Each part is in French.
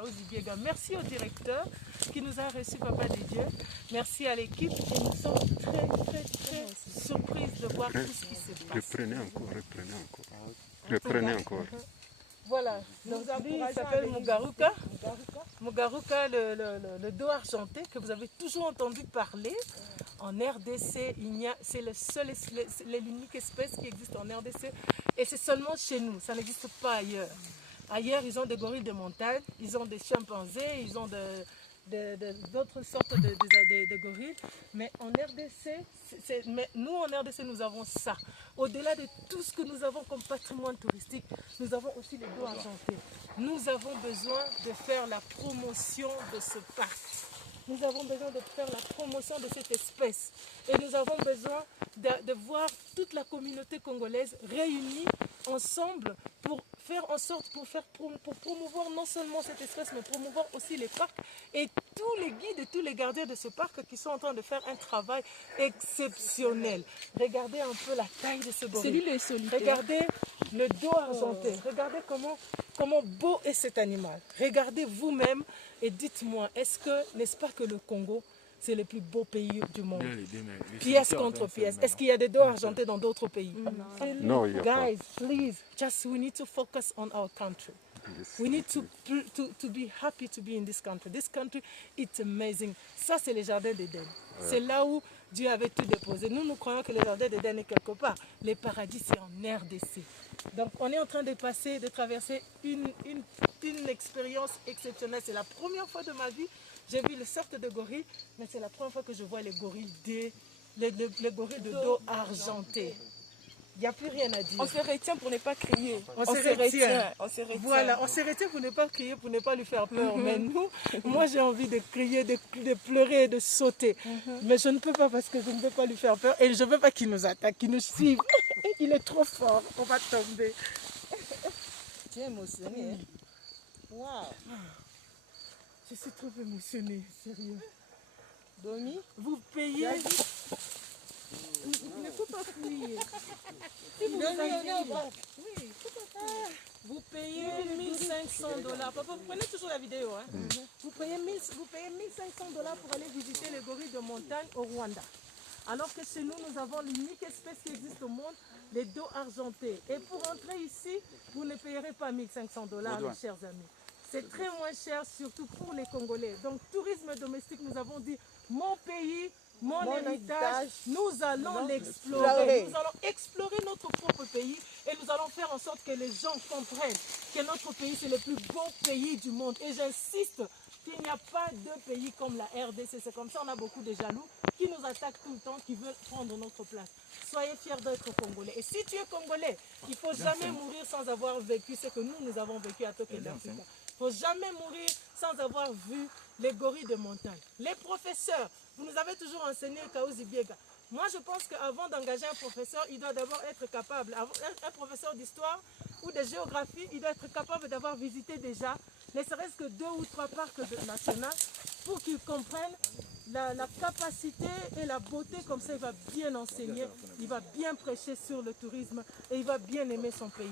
Kaouzi Biega. Merci au directeur qui nous a reçus, Papa des Dieux. Merci à l'équipe et nous sommes très surprises de voir tout ce qui se passe. Reprenez encore. Voilà, donc lui il s'appelle Mugaruka. Mugaruka, le dos argenté que vous avez toujours entendu parler. En RDC, c'est l'unique espèce qui existe en RDC et c'est seulement chez nous, ça n'existe pas ailleurs. Ailleurs, ils ont des gorilles de montagne, ils ont des chimpanzés, ils ont d'autres sortes de gorilles. Mais en RDC, nous en RDC, nous avons ça. Au-delà de tout ce que nous avons comme patrimoine touristique, nous avons aussi les dos argentés. Nous avons besoin de faire la promotion de ce parc. Nous avons besoin de faire la promotion de cette espèce. Et nous avons besoin de voir toute la communauté congolaise réunie ensemble pour faire en sorte, pour promouvoir non seulement cette espèce, mais promouvoir aussi les parcs et tous les guides et tous les gardiens de ce parc qui sont en train de faire un travail exceptionnel. Regardez un peu la taille de ce gorille. Regardez le dos argenté. Regardez comment beau est cet animal. Regardez vous-même et dites-moi, n'est-ce pas que le Congo, c'est le plus beau pays du monde? Pièce contre pièce. Est-ce qu'il y a des dos argentés dans d'autres pays? Non, il y a pas. Guys, please, we need to focus on our country. We need to be happy to be in this country. This country, it's amazing. Ça, c'est les jardins d'Éden. C'est là où Dieu avait tout déposé. Nous croyons que le jardin d'Éden est quelque part. Les paradis, c'est en RDC. Donc, on est en train de traverser une expérience exceptionnelle. C'est la première fois de ma vie. J'ai vu le sorte de gorilles, mais c'est la première fois que je vois les gorilles les gorilles de dos argenté. Il n'y a plus rien à dire. On se retient pour ne pas crier. On se retient. Voilà, on se retient pour ne pas crier, pour ne pas lui faire peur. Mais moi j'ai envie de crier, de pleurer, de sauter. Mais je ne peux pas parce que je ne veux pas lui faire peur. Et je ne veux pas qu'il nous attaque, qu'il nous suive. Il est trop fort, on va tomber. Tu es émotionné. Waouh. Je suis trop émotionnée, sérieux. Domi, vous payez... Il ne faut pas crier. Si vous payez 1500 $. Papa, vous prenez toujours la vidéo. Hein? Vous payez 1500 $ pour aller visiter les gorilles de montagne au Rwanda. Alors que chez nous, nous avons l'unique espèce qui existe au monde, les dos argentés. Et pour entrer ici, vous ne payerez pas 1500 $, mes chers amis. C'est très moins cher, surtout pour les Congolais. Donc, tourisme domestique, nous avons dit, mon pays, mon héritage, nous allons l'explorer. Nous allons explorer notre propre pays et nous allons faire en sorte que les gens comprennent que notre pays, c'est le plus beau pays du monde. Et j'insiste qu'il n'y a pas de pays comme la RDC. C'est comme ça, on a beaucoup de jaloux qui nous attaquent tout le temps, qui veulent prendre notre place. Soyez fiers d'être Congolais. Et si tu es Congolais, il ne faut jamais mourir sans avoir vécu ce que nous avons vécu à Tokyo d'Afrique. Il ne faut jamais mourir sans avoir vu les gorilles de montagne. Les professeurs, vous nous avez toujours enseigné Kaouzi Biega. Moi, je pense qu'avant d'engager un professeur, il doit d'abord être capable, un professeur d'histoire ou de géographie, il doit être capable d'avoir visité déjà, ne serait-ce que 2 ou 3 parcs nationaux, pour qu'il comprenne la capacité et la beauté. Comme ça, il va bien enseigner, il va bien prêcher sur le tourisme et il va bien aimer son pays.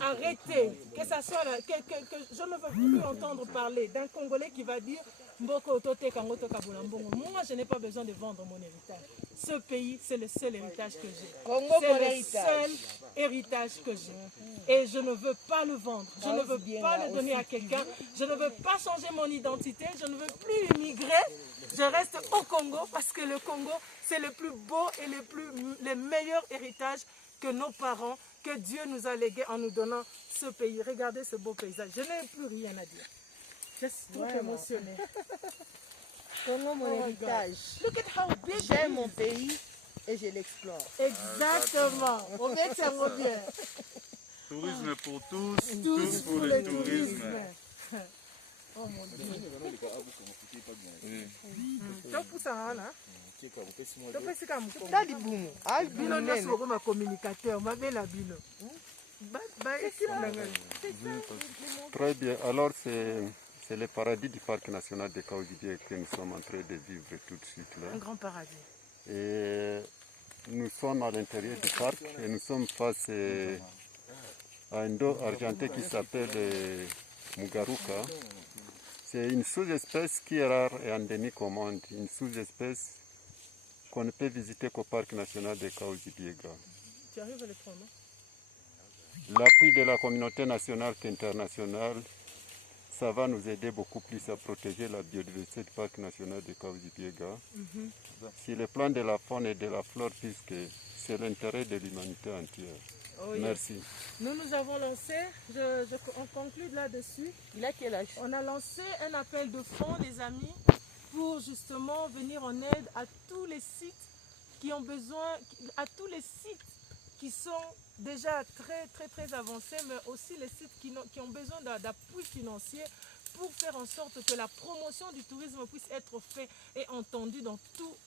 Arrêtez, que ça soit je ne veux plus entendre parler d'un Congolais qui va dire moi, je n'ai pas besoin de vendre mon héritage. Ce pays, c'est le seul héritage que j'ai. C'est le seul héritage que j'ai. Et je ne veux pas le vendre. Je ne veux pas le donner à quelqu'un. Je ne veux pas changer mon identité. Je ne veux plus immigrer. Je reste au Congo parce que le Congo, c'est le plus beau et le meilleur héritage que nos parents, que Dieu nous a légué en nous donnant ce pays. Regardez ce beau paysage. Je n'ai plus rien à dire. Je suis trop émotionnée. Congo, mon héritage. Look at how big j'aime mon pays et je l'explore. Exactement. On vient que ça revient. Tourisme pour tous, tous pour le tourisme. Oh mon Dieu. Très bien. Alors c'est le paradis du parc national de Kaouzi Biega que nous sommes en train de vivre tout de suite là. Un grand paradis. Et nous sommes à l'intérieur du parc et nous sommes face à un dos argenté qui s'appelle Mugaruka. C'est une sous-espèce qui est rare et endémique au monde. Une sous-espèce qu'on ne peut visiter qu'au parc national de Kahuzi-Biega. Tu arrives à le prendre, non? L'appui de la communauté nationale qu'internationale, ça va nous aider beaucoup plus à protéger la biodiversité du parc national de Kahuzi-Biega. Sur le plan de la faune et de la flore, puisque c'est l'intérêt de l'humanité entière. Oh, yes. Merci. Nous avons lancé, on conclut là-dessus. Il a quel âge? On a lancé un appel de fonds, les amis, pour justement venir en aide à tous les sites qui ont besoin, à tous les sites qui sont déjà très avancés, mais aussi les sites qui ont besoin d'appui financier pour faire en sorte que la promotion du tourisme puisse être faite et entendue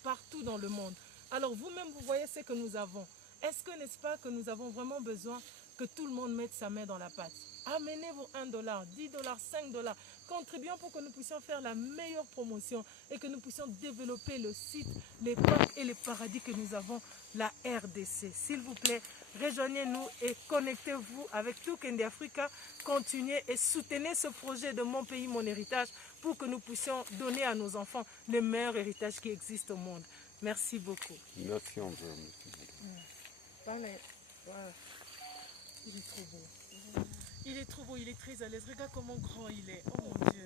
partout dans le monde. Alors vous-même, vous voyez ce que nous avons. Est-ce que, n'est-ce pas, que nous avons vraiment besoin que tout le monde mette sa main dans la pâte? Amenez vos $1, $10, $5. Contribuons pour que nous puissions faire la meilleure promotion et que nous puissions développer le site, les parcs et les paradis que nous avons, la RDC. S'il vous plaît, rejoignez-nous et connectez-vous avec Toukendi Africa. Continuez et soutenez ce projet de Mon Pays, Mon Héritage pour que nous puissions donner à nos enfants le meilleur héritage qui existe au monde. Merci beaucoup. Merci, on veut. Voilà. Il est trop beau. Il est trop beau, il est très à l'aise. Regarde comment grand il est. Oh mon Dieu.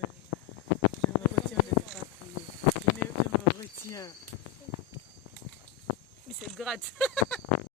Je me retiens de ne pas prier. Je me retiens. Il se gratte.